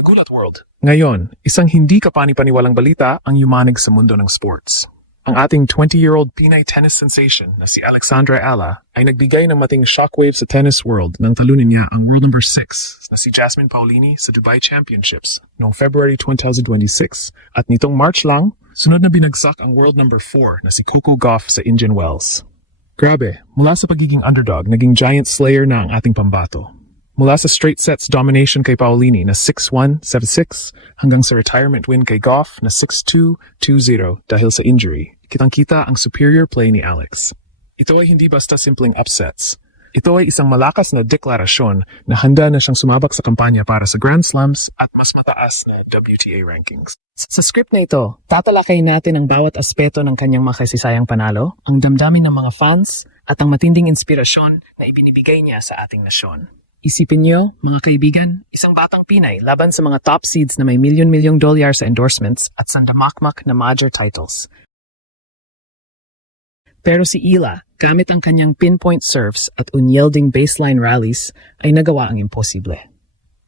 Kagulat World. Ngayon, isang hindi kapani-paniwalang balita ang yumanig sa mundo ng sports. Ang ating 20-year-old Pinay tennis sensation na si Alexandra Ala ay nagbigay ng mating shockwave sa tennis world nang talunin niya ang world number 6 na si Jasmine Paolini sa Dubai Championships noong February 2026 at nitong March lang, sunod na binagsak ang world number 4 na si Coco Gauff sa Indian Wells. Grabe, mula sa pagiging underdog, naging giant slayer na ang ating pambato. Mula sa straight sets domination kay Paolini na 6-1, 7-6 hanggang sa retirement win kay Gauff na 6-2, 2-0 dahil sa injury, kitang-kita ang superior play ni Alex. Ito ay hindi basta simpleng upsets. Ito ay isang malakas na deklarasyon na handa na siyang sumabak sa kampanya para sa Grand Slams at mas mataas na WTA rankings. Sa script na ito, tatalakay natin ang bawat aspeto ng kanyang makasisayang panalo, ang damdamin ng mga fans, at ang matinding inspirasyon na ibinibigay niya sa ating nasyon. Isipin niyo, mga kaibigan, isang batang Pinay laban sa mga top seeds na may milyon-milyong dolyar sa endorsements at sandamakmak na major titles. Pero si Ila, gamit ang kanyang pinpoint serves at unyielding baseline rallies, ay nagawa ang imposible.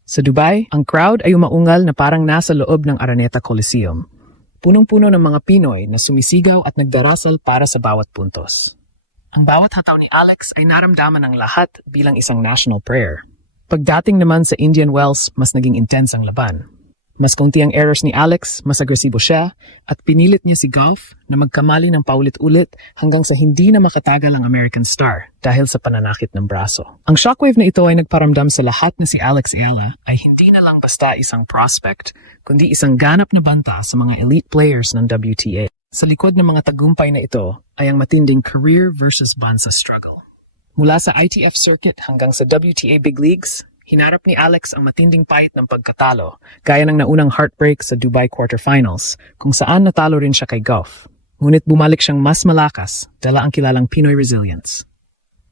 Sa Dubai, ang crowd ay umaungal na parang nasa loob ng Araneta Coliseum. Punong-puno ng mga Pinoy na sumisigaw at nagdarasal para sa bawat puntos. Ang bawat hataw ni Alex ay naramdaman ng lahat bilang isang national prayer. Pagdating naman sa Indian Wells, mas naging intense ang laban. Mas kaunti ang errors ni Alex, mas agresibo siya, at pinilit niya si Gauff na magkamali ng paulit-ulit hanggang sa hindi na makatagal ang American star dahil sa pananakit ng braso. Ang shockwave na ito ay nagparamdam sa lahat na si Alex Ayala ay hindi na lang basta isang prospect, kundi isang ganap na banta sa mga elite players ng WTA. Sa likod ng mga tagumpay na ito ay ang matinding career versus bansa struggle. Mula sa ITF circuit hanggang sa WTA big leagues, hinarap ni Alex ang matinding pait ng pagkatalo, gaya ng naunang heartbreak sa Dubai quarterfinals, kung saan natalo rin siya kay Gauff. Ngunit bumalik siyang mas malakas, dala ang kilalang Pinoy resilience.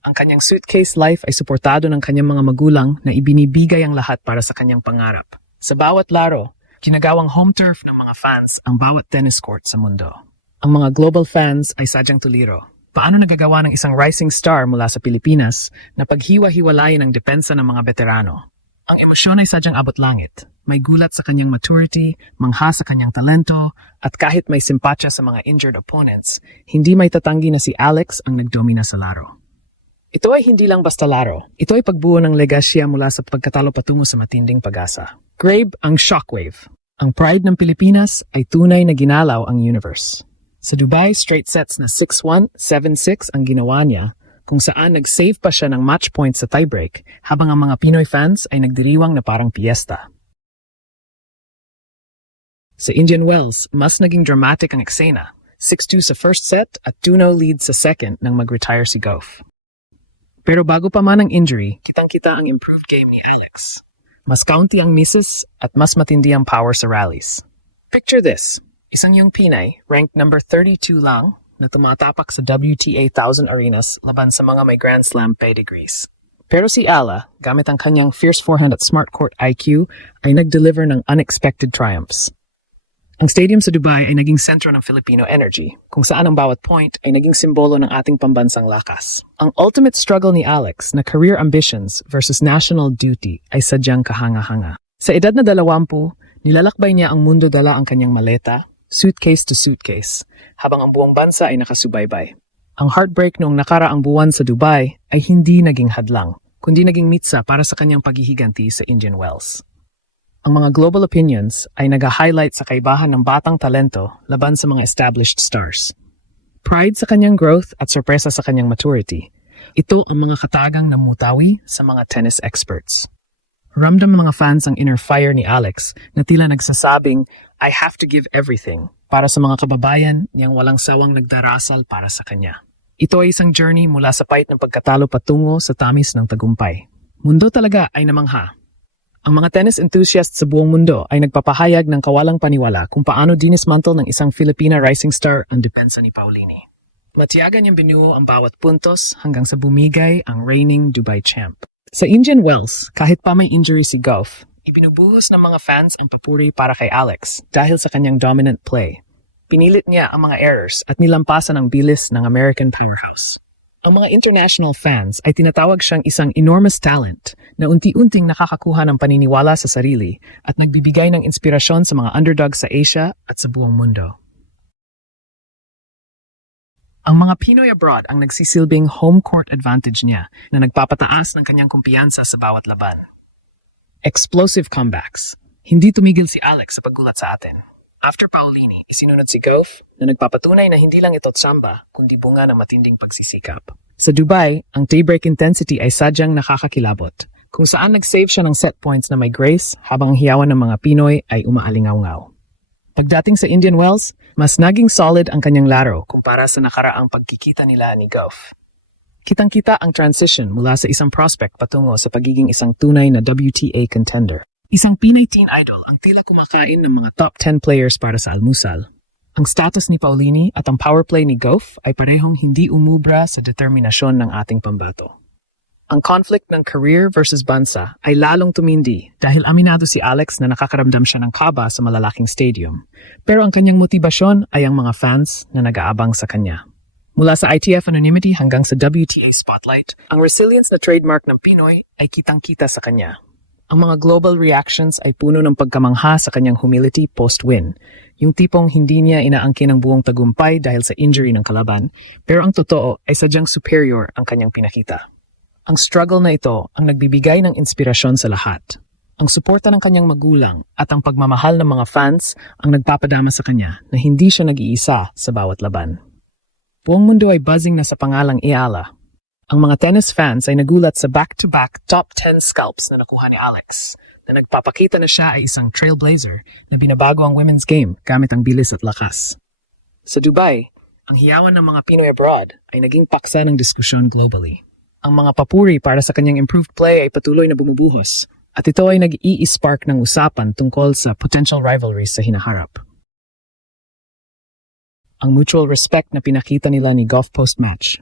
Ang kanyang suitcase life ay suportado ng kanyang mga magulang na ibinibigay ang lahat para sa kanyang pangarap. Sa bawat laro, kinagawang home turf ng mga fans ang bawat tennis court sa mundo. Ang mga global fans ay sadyang tuliro. Paano nagagawa ng isang rising star mula sa Pilipinas na paghiwa-hiwalayin ang depensa ng mga veterano? Ang emosyon ay sadyang abot langit. May gulat sa kanyang maturity, mangha sa kanyang talento, at kahit may simpatya sa mga injured opponents, hindi may tatanggi na si Alex ang nagdomina sa laro. Ito ay hindi lang basta laro. Ito ay pagbuo ng legasya mula sa pagkatalo patungo sa matinding pag-asa. Grabe ang shockwave. Ang pride ng Pilipinas ay tunay na ginalaw ang universe. Sa Dubai, straight sets na 6-1, 7-6 ang ginawa niya, kung saan nag-save pa siya ng match point sa tiebreak, habang ang mga Pinoy fans ay nagdiriwang na parang piyesta. Sa Indian Wells, mas naging dramatic ang eksena, 6-2 sa first set at 2-0 lead sa second nang mag-retire si Gauff. Pero bago pa man ang injury, kitang-kita ang improved game ni Alex. Mas kaunti ang misses at mas matindi ang power sa rallies. Picture this. Isang young Pinay, ranked number 32 lang, na tumatapak sa WTA 1000 arenas laban sa mga may Grand Slam pedigrees. Pero si Ala, gamit ang kanyang fierce forehand at smart court IQ, ay nag-deliver ng unexpected triumphs. Ang stadium sa Dubai ay naging sentro ng Filipino energy, kung saan ang bawat point ay naging simbolo ng ating pambansang lakas. Ang ultimate struggle ni Alex na career ambitions versus national duty ay sadyang kahanga-hanga. Sa edad na 20, nilalakbay niya ang mundo dala ang kanyang maleta, suitcase to suitcase, habang ang buong bansa ay nakasubaybay. Ang heartbreak noong nakaraang buwan sa Dubai ay hindi naging hadlang, kundi naging mitsa para sa kanyang paghihiganti sa Indian Wells. Ang mga global opinions ay nag-highlight sa kaibahan ng batang talento laban sa mga established stars. Pride sa kanyang growth at sorpresa sa kanyang maturity. Ito ang mga katagang namutawi sa mga tennis experts. Ramdam ng mga fans ang inner fire ni Alex na tila nagsasabing, I have to give everything para sa mga kababayan niyang walang sawang nagdarasal para sa kanya. Ito ay isang journey mula sa pait ng pagkatalo patungo sa tamis ng tagumpay. Mundo talaga ay namangha. Ang mga tennis enthusiasts sa buong mundo ay nagpapahayag ng kawalang paniwala kung paano dinismantle ng isang Filipina rising star ang depensa ni Paolini. Matiyagan niyang binuo ang bawat puntos hanggang sa bumigay ang reigning Dubai champ. Sa Indian Wells, kahit pa may injury si Gauff, ibinubuhos ng mga fans ang papuri para kay Alex dahil sa kanyang dominant play. Pinilit niya ang mga errors at nilampasan ang bilis ng American powerhouse. Ang mga international fans ay tinatawag siyang isang enormous talent na unti-unting nakakakuha ng paniniwala sa sarili at nagbibigay ng inspirasyon sa mga underdogs sa Asia at sa buong mundo. Ang mga Pinoy abroad ang nagsisilbing home court advantage niya na nagpapataas ng kanyang kumpiyansa sa bawat laban. Explosive comebacks. Hindi tumigil si Alex sa paggulat sa atin. After Paulini, isinunod si Goff na nagpapatunay na hindi lang ito tsamba, kundi bunga ng matinding pagsisikap. Sa Dubai, ang tie-break intensity ay sadyang nakakakilabot, kung saan nag-save siya ng set points na may grace habang ang hiyawan ng mga Pinoy ay umaalingaw-ngaw. Pagdating sa Indian Wells, mas naging solid ang kanyang laro kumpara sa nakaraang pagkikita nila ni Goff. Kitang-kita ang transition mula sa isang prospect patungo sa pagiging isang tunay na WTA contender. Isang Pinay teen idol ang tila kumakain ng mga top 10 players para sa almusal. Ang status ni Paulini at ang power play ni Goff ay parehong hindi umubra sa determinasyon ng ating pambato. Ang conflict ng career versus bansa ay lalong tumindi dahil aminado si Alex na nakakaramdam siya ng kaba sa malalaking stadium. Pero ang kanyang motibasyon ay ang mga fans na nag-aabang sa kanya. Mula sa ITF anonymity hanggang sa WTA spotlight, ang resilience na trademark ng Pinoy ay kitang-kita sa kanya. Ang mga global reactions ay puno ng pagkamangha sa kanyang humility post-win. Yung tipong hindi niya inaangkin ang buong tagumpay dahil sa injury ng kalaban, pero ang totoo ay sadyang superior ang kanyang pinakita. Ang struggle na ito ang nagbibigay ng inspirasyon sa lahat. Ang suporta ng kanyang magulang at ang pagmamahal ng mga fans ang nagpapadama sa kanya na hindi siya nag-iisa sa bawat laban. Buong mundo ay buzzing na sa pangalang Eala. Ang mga tennis fans ay nagulat sa back-to-back top 10 scalps na nakuha ni Alex, na nagpapakita na siya ay isang trailblazer na binabago ang women's game gamit ang bilis at lakas. Sa Dubai, ang hiyawan ng mga Pinoy abroad ay naging paksa ng diskusyon globally. Ang mga papuri para sa kanyang improved play ay patuloy na bumubuhos, at ito ay nag-i-spark ng usapan tungkol sa potential rivalries sa hinaharap. Ang mutual respect na pinakita nila ni Goff post-match,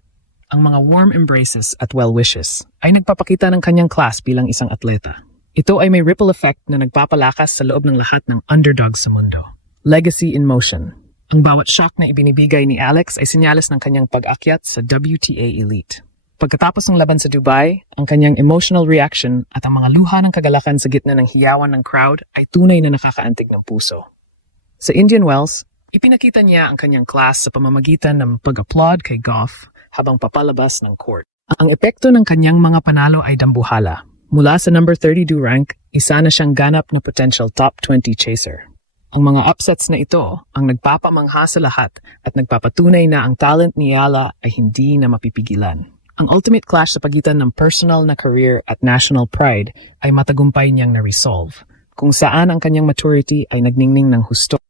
ang mga warm embraces at well wishes ay nagpapakita ng kanyang class bilang isang atleta. Ito ay may ripple effect na nagpapalakas sa loob ng lahat ng underdogs sa mundo. Legacy in motion. Ang bawat shot na ibinibigay ni Alex ay senyales ng kanyang pag-akyat sa WTA Elite. Pagkatapos ng laban sa Dubai, ang kanyang emotional reaction at ang mga luha ng kagalakan sa gitna ng hiyawan ng crowd ay tunay na nakakaantig ng puso. Sa Indian Wells, ipinakita niya ang kanyang class sa pamamagitan ng pag-applaud kay Goff habang papalabas ng court. Ang epekto ng kanyang mga panalo ay dambuhala. Mula sa number 32 rank, isa na siyang ganap na potential top 20 chaser. Ang mga upsets na ito ang nagpapamangha sa lahat at nagpapatunay na ang talent ni Eala ay hindi na mapipigilan. Ang ultimate clash sa pagitan ng personal na career at national pride ay matagumpay niyang na-resolve, kung saan ang kanyang maturity ay nagningning ng husto